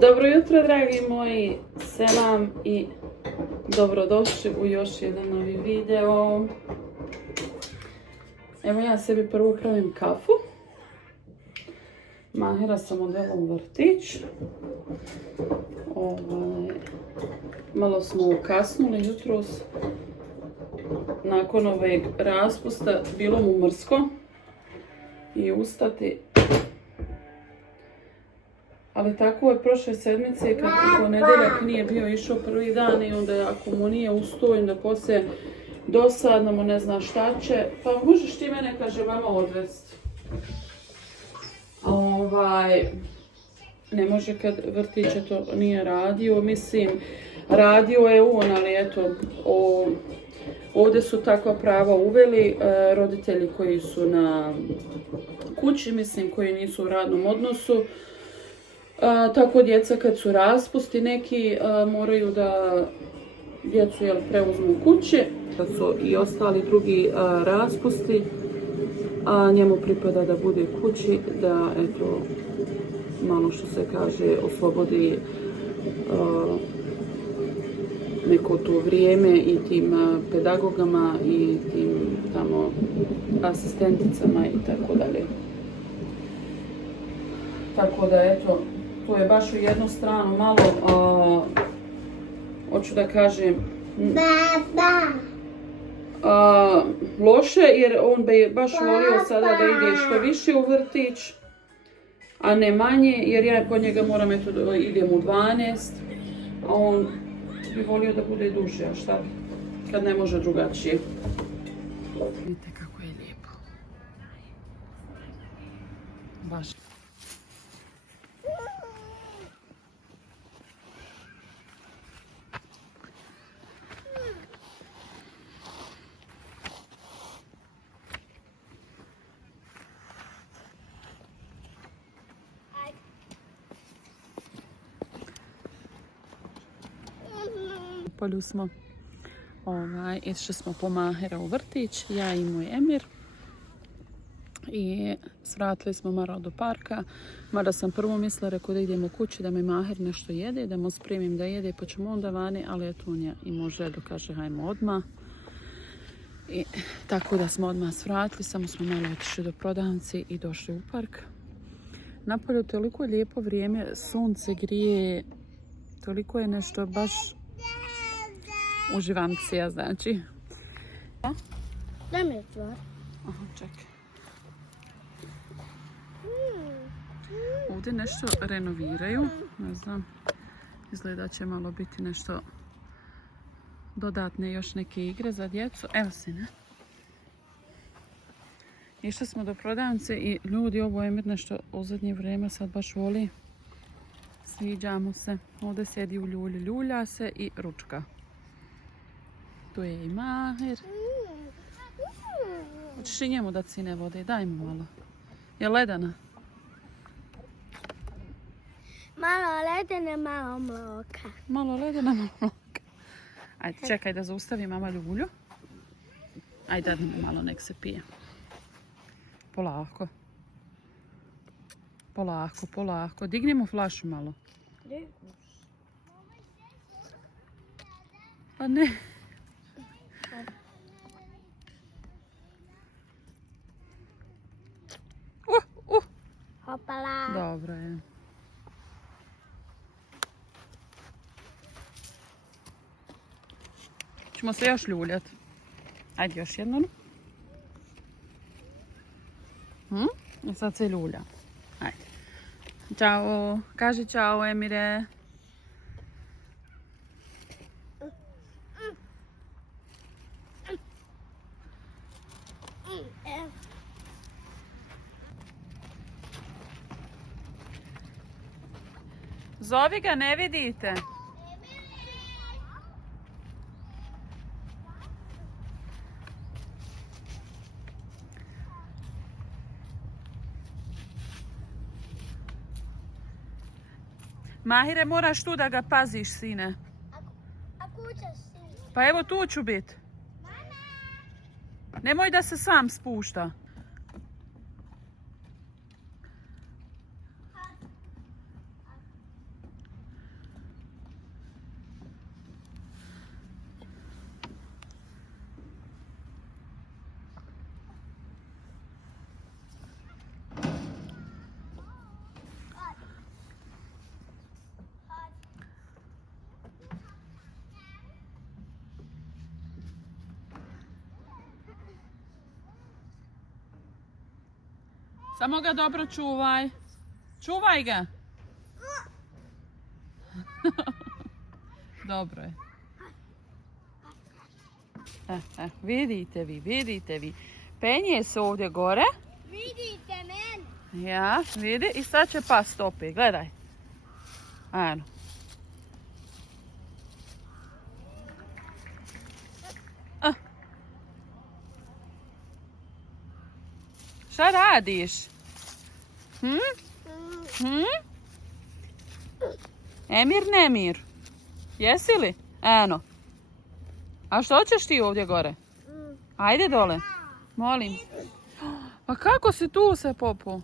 Dobro jutro, dragi moji, selam i dobrodošli u još jedan novi video. Evo ja sebi prvo pravim kafu. Mahira sam odvela u vrtić. Malo smo ukasnuli jutros. Nakon ovog raspusta bilo mu mrsko i ustati. Ali tako je prošle sedmice kad ponedjeljak nije bio išao prvi dan i onda ako mu nije ustoj, onda poslije dosadno mu ne zna šta će. Pa možeš ti mene, kaže, mama odvesti. Ne može kad vrtiće to nije radio. Mislim, radio je on, ali eto, ovdje su takva prava uveli roditelji koji su na kući, mislim, koji nisu u radnom odnosu. Tako djeca kad su raspusti neki moraju da djecu preuzmu kući. Kad su i ostali drugi raspusti, a njemu pripada da bude kući, da eto malo što se kaže oslobodi neko to vrijeme i tim pedagogama i tim tamo asistenticama i tako dalje. Tako da eto, to je baš u jednu stranu malo, hoću da kažem, loše, jer on bi baš volio sada da ide što više u vrtić, a ne manje, jer ja kod njega moram eto da idem u 12, a on bi volio da bude duže, a šta kad ne može drugačije. Vidite kako je lijepo. Baš. Polju smo, išli smo po Mahira u vrtić, ja i moj Emir, i svratili smo malo do parka, mada sam prvo mislila, rekao da idemo kući, da mi Mahir nešto jede, da mu spremim da jede, pa ćemo onda vani, ali eto on je imao želju, kaže hajmo odmah. I tako da smo odmah svratili, samo smo malo otišli do prodavnice i došli u park. Napolju toliko je lijepo vrijeme, sunce grije, toliko je nešto baš uživancija, znači. Daj mi stvar. Aha, čekaj. Ovdje nešto renoviraju, ne znam, izgleda će malo biti nešto dodatne, još neke igre za djecu. Evo sine. Išli smo do prodavnice i ljudi, ovo je nešto u zadnje vrijeme sad baš voli. Sviđa mu se. Ovdje sjedi u ljulji, ljulja se i ručka. Tu je i Mahir. Hoćeš i njemu dati sine vode? Daj mu malo. Je ledana? Malo ledene, malo mloka. Malo ledana, malo mloka. Ajde, čekaj da zaustavi mama ljulju. Ajde, dadimo malo, nek se pije. Polako. Polako, polako. Digni mu flašu malo. Pa ne. Hopala. Dobro je. Ćemo se još ljuljati. Ajde još jednom. I sad se ljulja. Ajde. Ćao. Kaži ćao, Emire. Zovi ga, ne vidite. Mahire, moraš tu da ga paziš, sine. A kuća si? Pa evo tu ću biti. Nemoj da se sam spušta. Samo ga dobro čuvaj. Čuvaj ga. Dobro je. Vidite vi. Penje se ovdje gore. Vidite mene. Ja, vidi. I sad će past opet. Gledaj. Ajno. Šta radiš? Emir, nemir. Jesi li? Eno. A što ćeš ti ovdje gore? Ajde dole. Molim. Pa kako si tu se popu?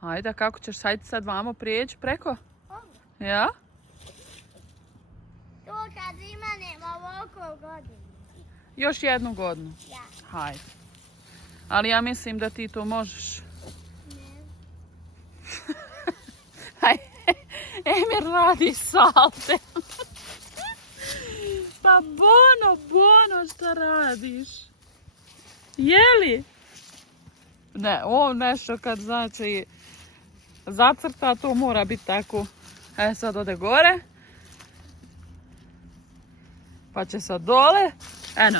Ajde, kako ćeš? Hajde sad vamo prijeći preko? Ja? To kad imanem ovako godinu. Još jednu godinu. Ja. Hajde. Ali ja mislim da ti to možeš. Ne. Hajde. Emir radi salte. Pa Bono, šta radiš? Jeli? Ne, ovo nešto kad znači zacrta, to mora biti tako. Sad ode gore. Pa će sad dole. Eno.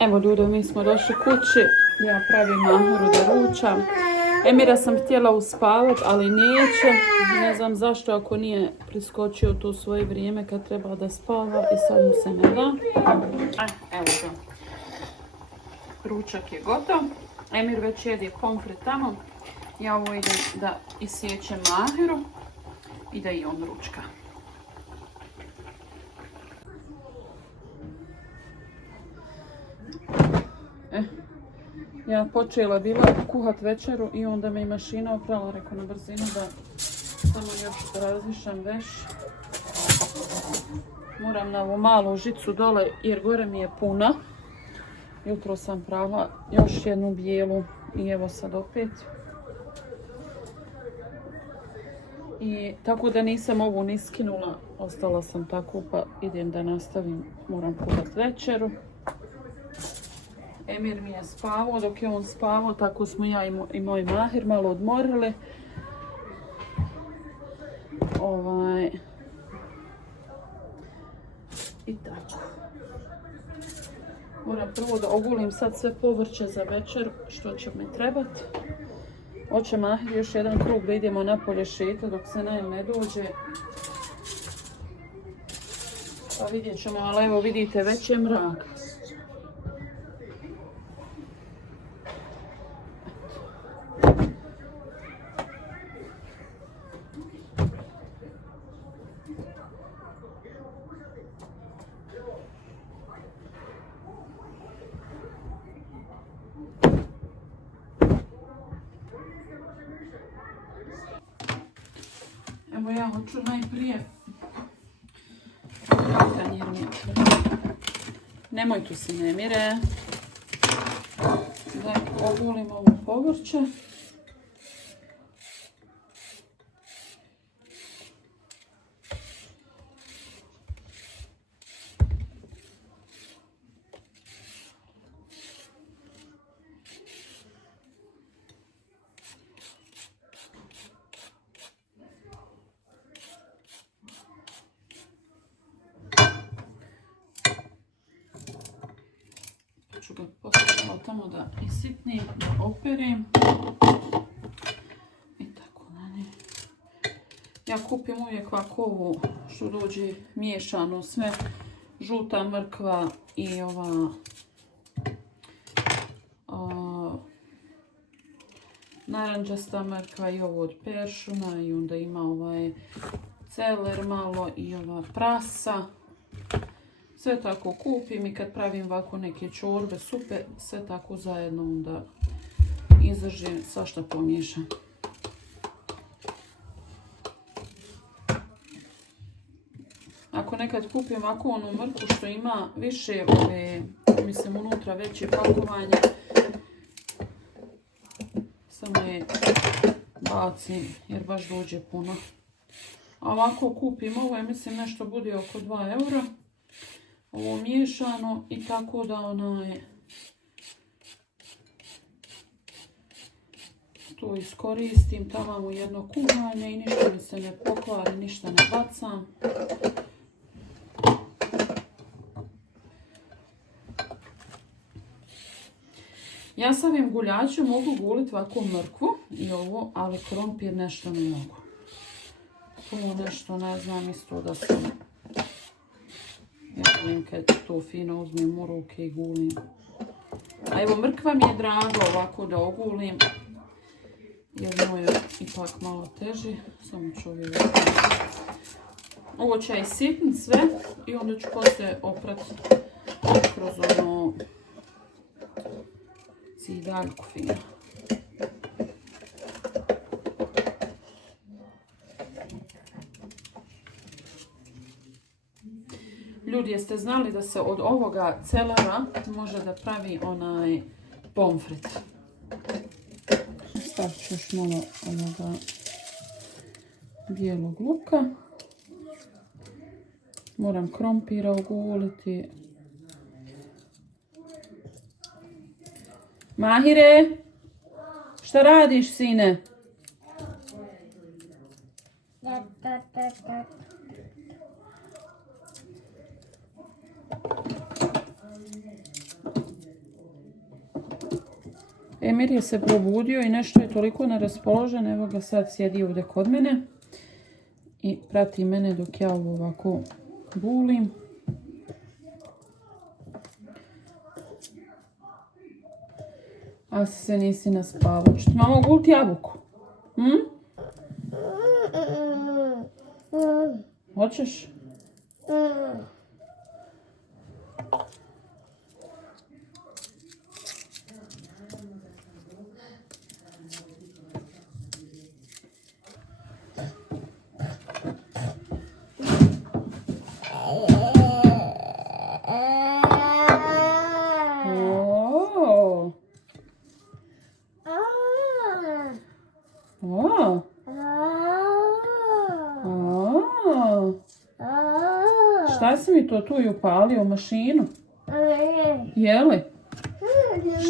Evo ljudi, mi smo došli kući. Ja pravim Mahuru da ručam. Emira sam htjela uspavat, ali neće. Ne znam zašto, ako nije priskočio to svoje vrijeme kad treba da spava i sad mu se ne da. Evo ga. Ručak je gotov. Emir već jedi pomfrit tamo. Ja ovo idem da isjećem Mahiru i da i on ručka. Ja počela bila kuhat večeru i onda me i mašina oprala, rekao na brzinu da samo još razmišljam veš. Moram na ovu malu žicu dole jer gore mi je puna. Jutro sam prava još jednu bijelu i evo sad opet. I tako da nisam ovu ni skinula, ostala sam tako pa idem da nastavim, moram kuhat večeru. Emir mi je spavao, dok je on spavao, tako smo ja i moj Mahir malo odmorili. I tako. Moram prvo da ogulim sad sve povrće za večer, što će mi trebati. Hoće Mahir još jedan krug da idemo napolje šetati dok se Nail ne dođe. Pa vidjet ćemo, ali evo vidite, već je mrak. Evo ja hoću najprije nemoj tu si Nemire da ogulim ovo povrće. Ću ga postaviti tamo da isitnim, da operim. I tako dalje. Ja kupim uvijek ovako ovo što dođe miješano sve. Žuta mrkva i ova narančasta mrkva i ovo od peršuna i onda ima ovaj celer malo i ova prasa. Sve tako kupim i kad pravim ovako neke čorbe, supe, sve tako zajedno onda izdržim, svašta pomiješam. Ako nekad kupim ovako onu mrkvu što ima više ove, mislim unutra veće pakovanje, samo je bacim jer baš dođe puno. A ovako kupim ovo, mislim nešto bude oko 2 eura. ovo miješano i tako da to iskoristim tamo u jedno kuhanje i ništa mi se ne pokvari, ništa ne bacam. Ja s ovim guljačem mogu guliti ovako mrkvu i ovo, ali krompir nešto ne mogu. To nešto ne znam isto da sam... Ja vidim kad to fino uzmem u ruke i gulim. A evo mrkva mi je drago ovako da ogulim. Jer moje ipak malo teži. Samo ću ovdje vidjeti. Ovo će isitniti sve i onda ću poslije oprati kroz ono cidaljku fino. Ljudi, jeste znali da se od ovoga celara može da pravi onaj pomfrit? Stavit ću još malo ovoga bijelog luka. Moram krompira oguliti. Mahire, šta radiš, sine? Emir je se probudio i nešto je toliko neraspoložen, evo ga sad sjedi ovdje kod mene i prati mene dok ja ovo ovako gulim. A se nisi naspavao. Što ti mamo guliti jabuku? Hoćeš? Šta si mi to tu i upalio mašinu? Jeli?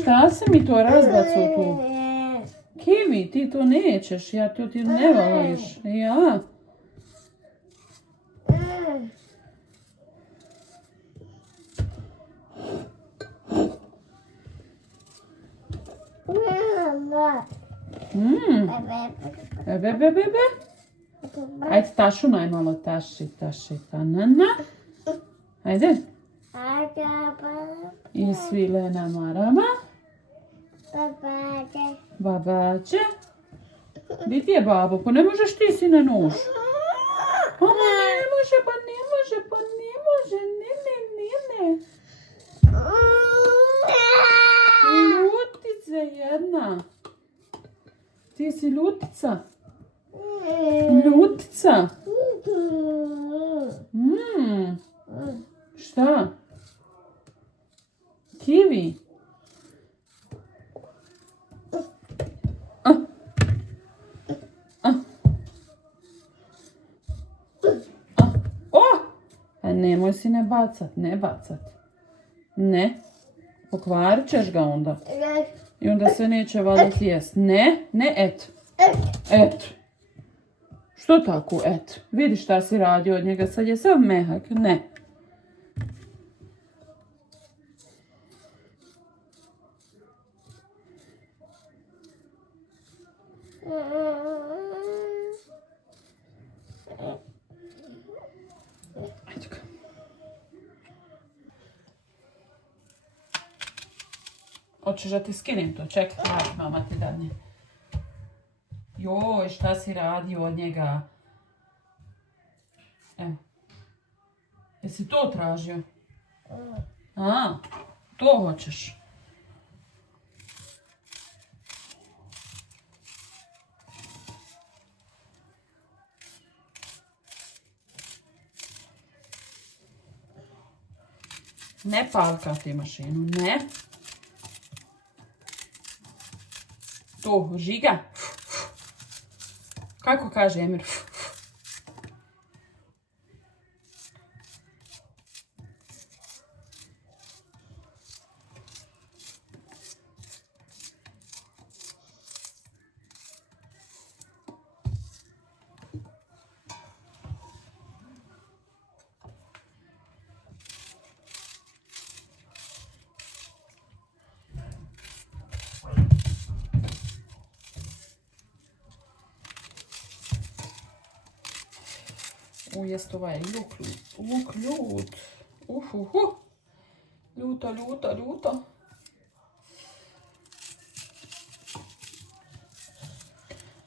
Šta si mi to razbacao tu? Kiwi, ti to nećeš, ja to ti ne voliš. Ja. Bebe. Ajde, tašu najmalo, taši, tanana. Ajde. I svilena marama. Babađe. Di ti je babo? Pa ne možeš ti, sine, nož. Mama, ne može. Ne. Ljutice jedna. Ti si ljutica. Ljutica. Šta? Kiwi. Nemoj si ne bacat. Ne. Pokvarit ćeš ga onda. I onda se neće valjati jest. Ne, et. Što tako, et? Vidi šta si radio od njega, sad je sav mehak. Ne. Ajde ga. Hoćeš da ti skinem to? Čekaj, mama ti dadne. Joj, šta si radio od njega? Evo. Jesi to tražio? To hoćeš. Ne palkati mašinu, ne. To, žiga. Kako kaže Emir? Jest ovaj luk ljut. Ljuta.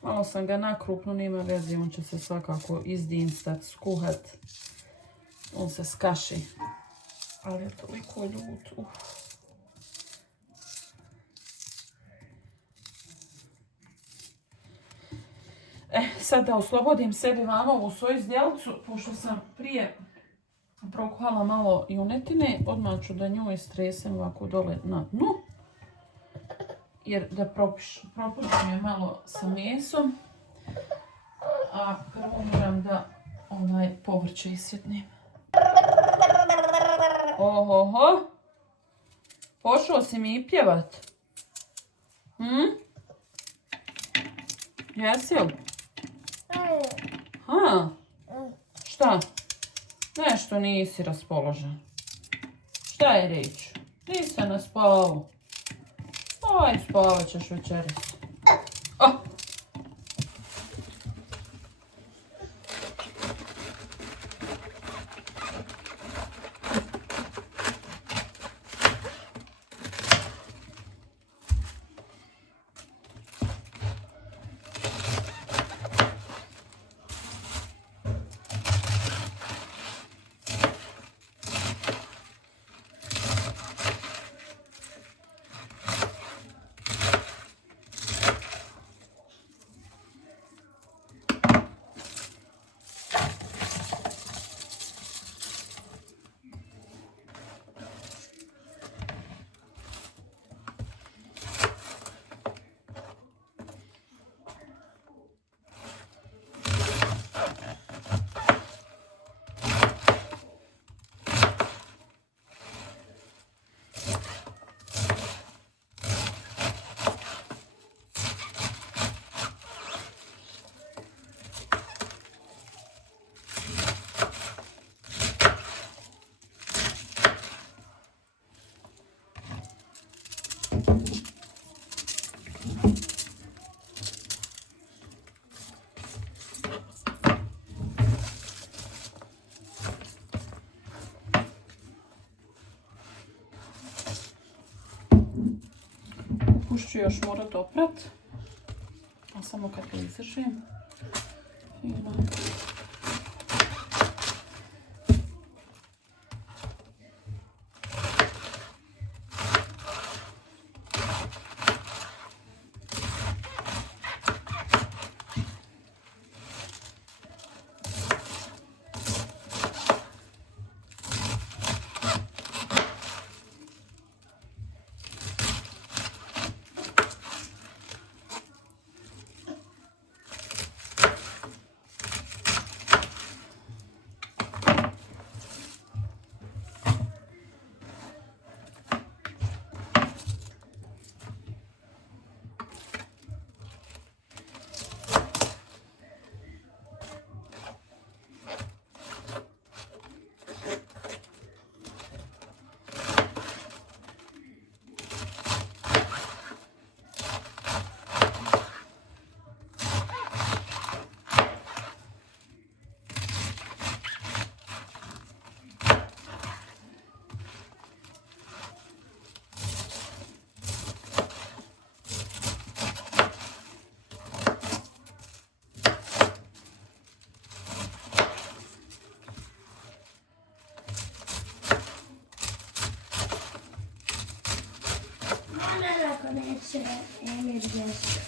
Malo sam ga nakrupno, nema veze, on će se svakako izdinstat, skuhat. On se skaši. Ali je toliko ljut. Sad da oslobodim sebi vanovu svoju zdjelicu, pošto sam prije prokuhala malo junetine, odmah ću da njoj stresem ovako dole na dnu. Jer da propušim je malo sa mesom. A prvo moram da povrće isjetnim. Ohoho! Pošao si mi i pjevat. Jesi li? Ha? Šta? Nešto nisi raspoložen. Šta je reći? Nisam naspavao. Aj, spavat ćeš večeras. Ću još morat oprat, a samo kad ga izržim. Fino. Neće Emir jest.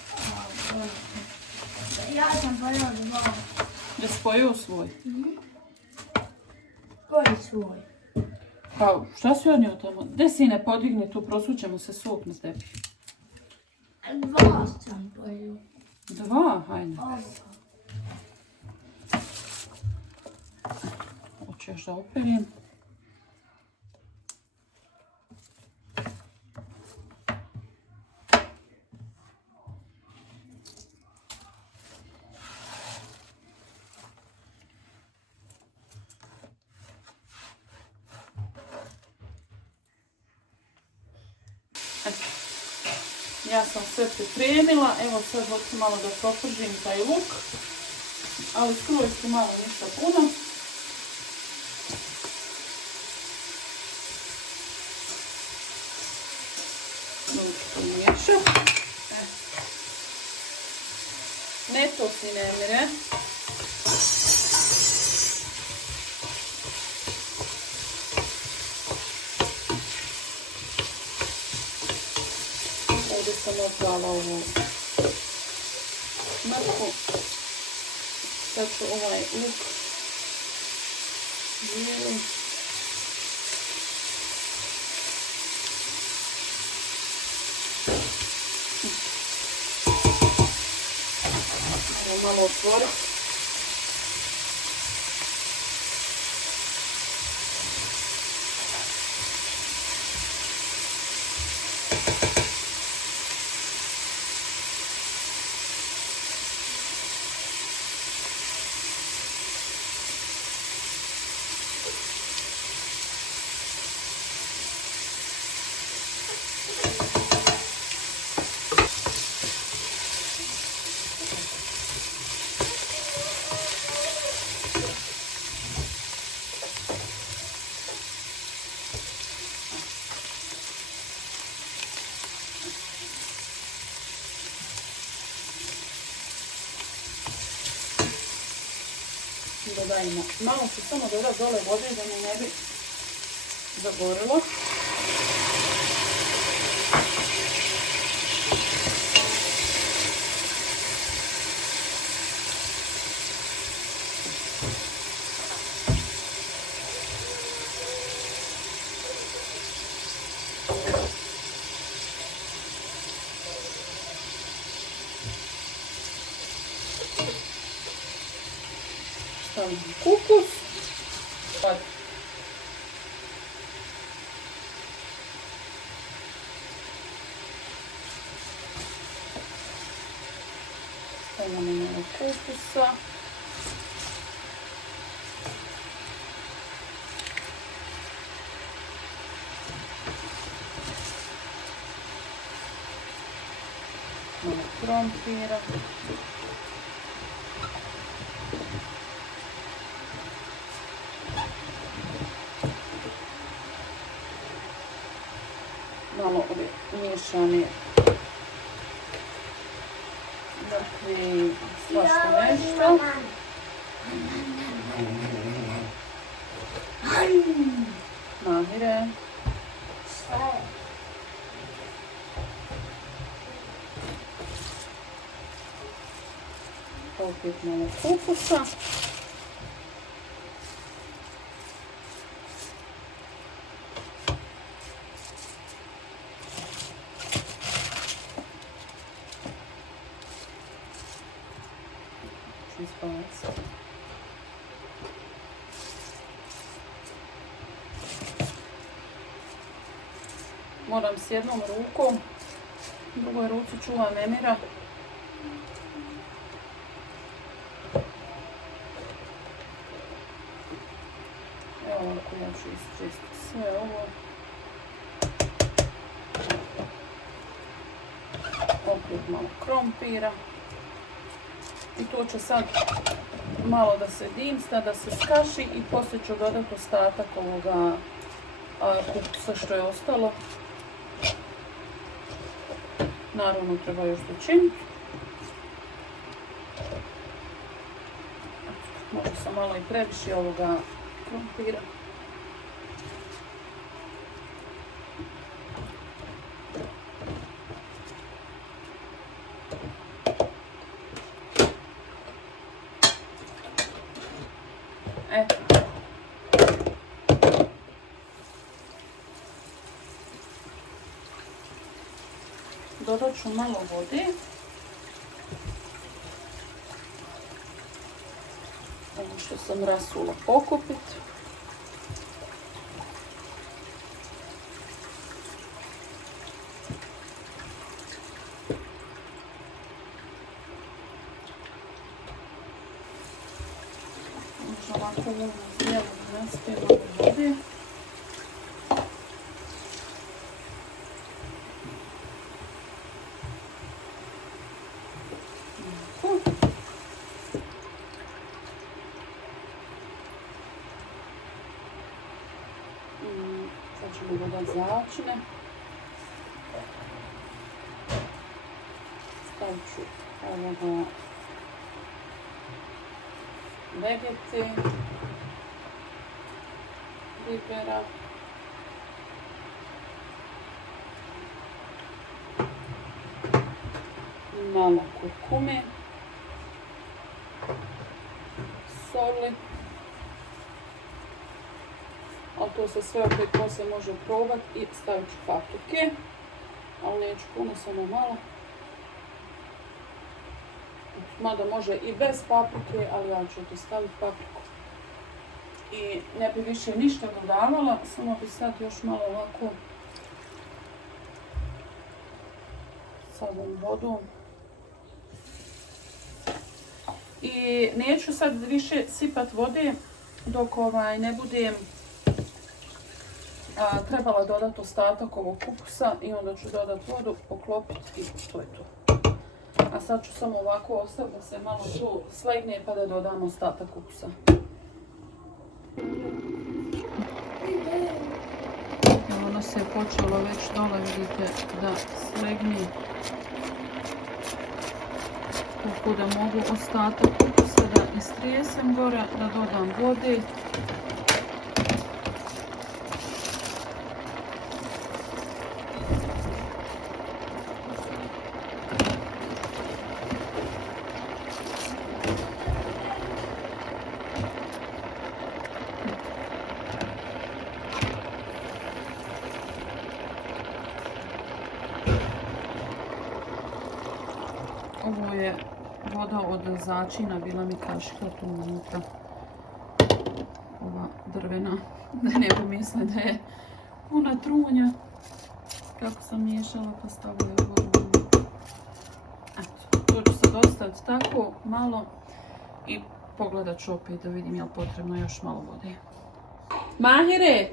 Ja sam pojela dva. Je spojio svoj? Koji svoj? Pa, šta si odnio tamo? Gde sine, podigni tu, prosućemo se sok na tebi. Dva sam pojela. Dva? Hajde. Hoću još da operim. Ja sam sve pripremila, evo sad hoću malo da propržim taj luk, ali skroz su malo ništa puno. Ne to si Nemire. Ovdje sam oprala ovu mrkvu. Sad ću ovaj luk bijeli. Malo otvoriti. Dodajmo. Malo ću samo dodati dole vode da mi ne bi zagorilo. Stavljam kupus. Stavljamo malo kupusa. Malo krompira. Malo ove miješane mrkve i svašta nešto. Mahire. Šta je? Opet malo kupusa. Izbaciti. Moram s jednom rukom, drugoj ruci čuvam Emira. Evo ovako ja ću isčistiti sve ovo. Opet malo krompira. I to će sad malo da se dimsta, da se skaši i poslije ću dodati ostatak ovoga kupusa što je ostalo. Naravno treba još dočiniti. Možda sam malo i previše ovoga krompira. Dodat ću malo vode. Ovo što sam rasula pokupit. Možda ovako ovo zdjelo naspije malo vode. Sad ćemo dodati začine. Stavit ću ovoga vegete, bibera, malo kurkume, soli, ali to se sve opet poslije može probati i stavit ću paprike, ali neću puno, samo malo. Mada može i bez paprike, ali ja ću tu staviti papriku. I ne bi više ništa dodavala, samo bi sad još malo ovako sa ovom vodom. I neću sad više sipat vode dok ne budem trebala dodati ostatak ovog kupusa i onda ću dodati vodu, poklopiti i to je to. A sad ću samo ovako ostaviti da se malo to slegne pa da dodam ostatak kupusa. Ono se je počelo već dole, vidite, da slegne. Tako da mogu ostatak kupusa da istrijesem gore, da dodam vode. Ovo je voda od začina, bila mi kašika tu unutra. Ova drvena, da ne pomisle da je puna trunja. Kako sam miješala pa stavila vodu. Eto, to ću sad ostaviti tako malo i pogledat ću opet da vidim je li potrebno još malo vode. Mahire,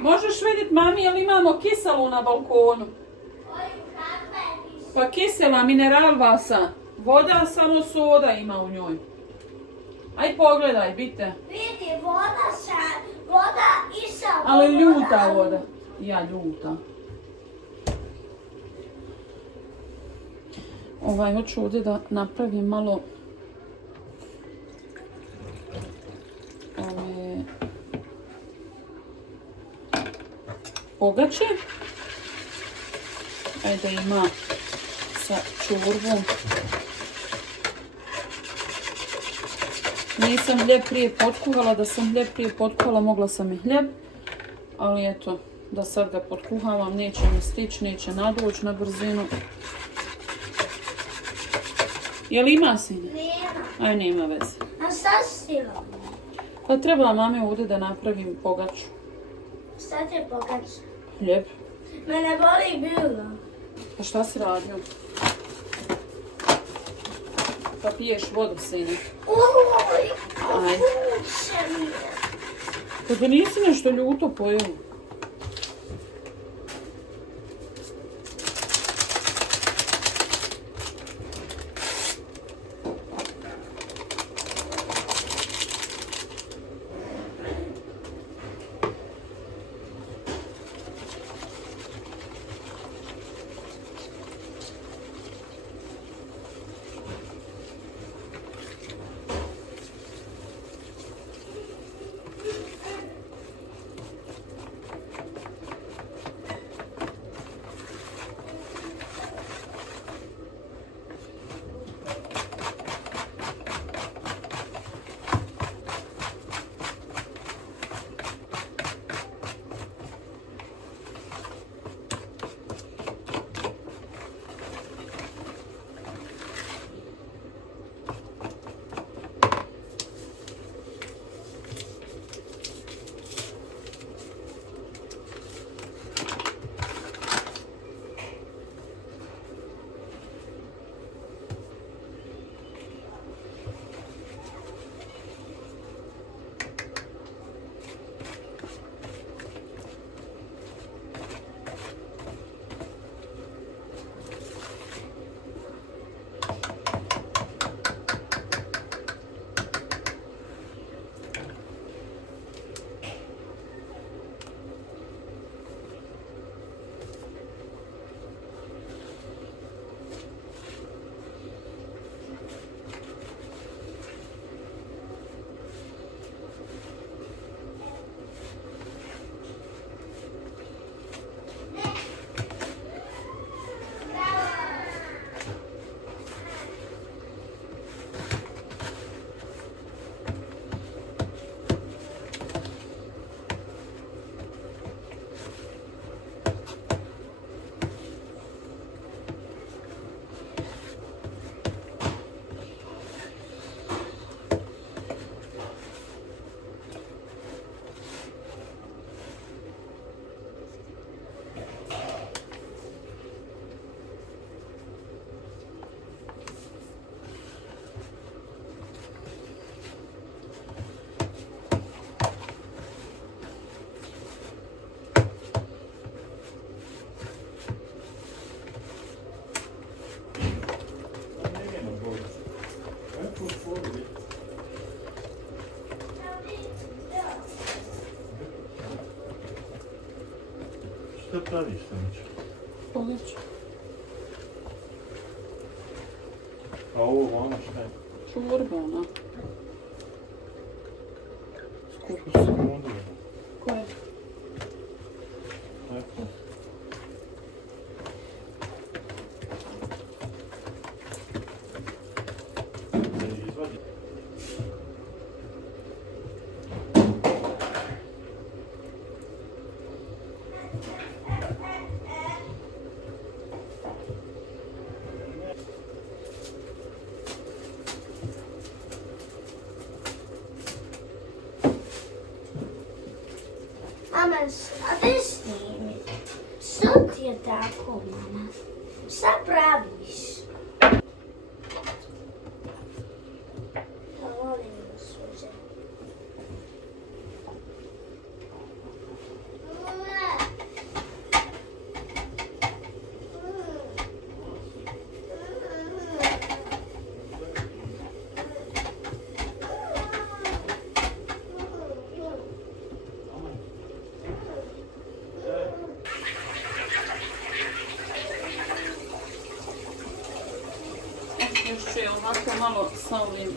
možeš vidjeti mami je li imamo kiselu na balkonu? Pa kisela, mineral vasa. Voda, samo soda ima u njoj. Aj pogledaj, bite. Vidi, voda i sa vodom. Ali ljuta voda. Ja, ljuta. Hoću ovdje da napravim malo ove pogače. Ajde ima sa čurbom. Nisam hljeb prije potkuhala, da sam hljeb prije potkuhala mogla sam i hljeb. Ali eto, da sad ga potkuhavam, neće mi stići, neće nadoći na brzinu. Jel ima sine? Nema. Aj, nema veze. A šta si imala? Pa trebala mame ovdje da napravim pogaču. Šta ti pogača? Hljeb. Mene boli bilo. Pa šta si radio? Pa piješ vodu, sine. Uj, Aj. kuće mi je. Pa da nisi nešto ljuto pojeo. Što praviš znači? Pogača. A ovo ono šta je? Čurba, ona. Koliko sekundi je? Koje? Eto. Izvadi. Mama, šta ti snimi? Što ti je tako, mama? Šta praviš? Ja volim da suđe. Još ću je ovako malo sa ovim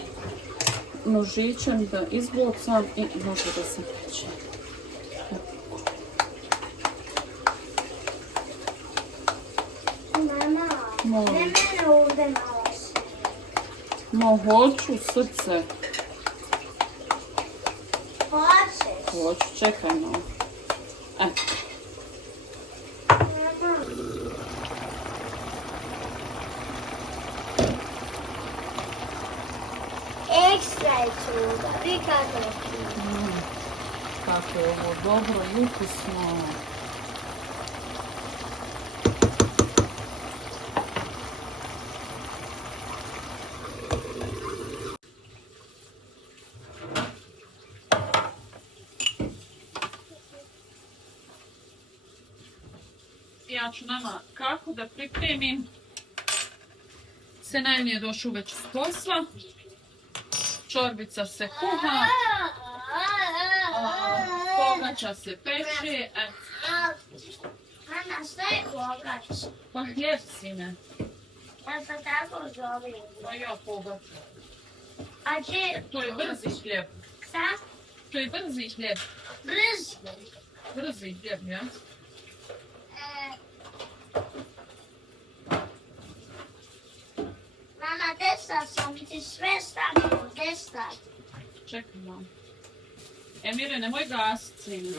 nožićem da izbocam i može da se peče. Mama, Molim. ne mene ovdje malo snimi. Ma hoću srce. Hoćeš? Hoću, čekaj malo. Eto. Mama. Ekstra je čuda, vi kako je čuda. Kako je ovo dobro i ukusno. Ja ću nama kako da pripremim. Senaj mi je došao već s posla. Čorbica se kuha. Pogača se peče. Mama, šta je pogač? Pa hljeb, sine. Ja sam tako zovem. Pa ja pogača. A če... To je brzi hljeb. Šta? To je brzi hljeb. Brzo. Brzi hljeb, ja? Mama, desna sam ti sve stavila, desna. Čekaj malo. Emire, nemoj gasit, sine.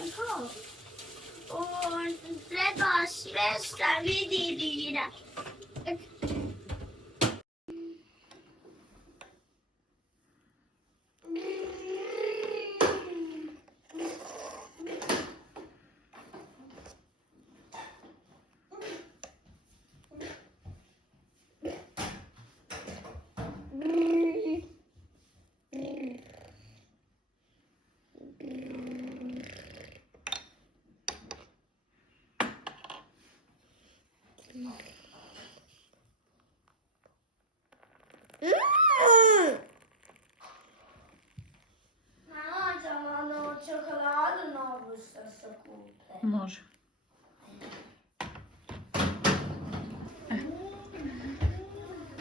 Treba sve staviti vina. Mama, će ono čokoladu novu što se kupe. Može.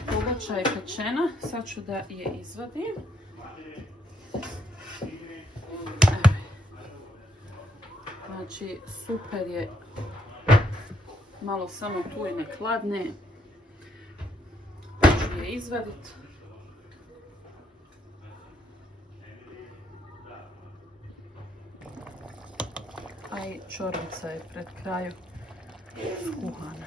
Pogača je pečena, sad ću da je izvadim. Znači, super je. Malo samo tu je nek hladne. Pa ću je izvaditi. A i čorbica je pred kraju skuhana.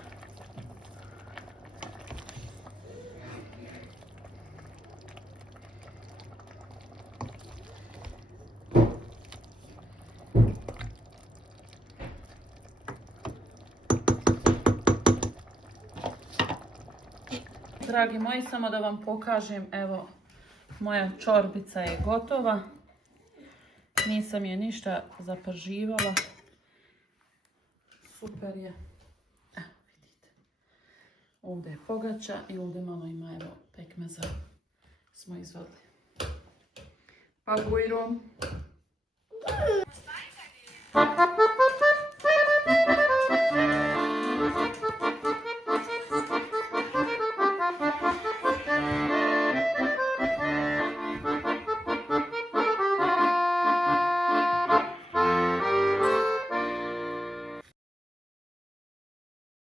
Dragi moji, samo da vam pokažem, evo, moja čorbica je gotova. Nisam je ništa zaprživala. Super je. Evo, vidite. Ovdje je pogača i ovdje malo ima, evo, pekmeza. Smo izvadili. Pa bujrom.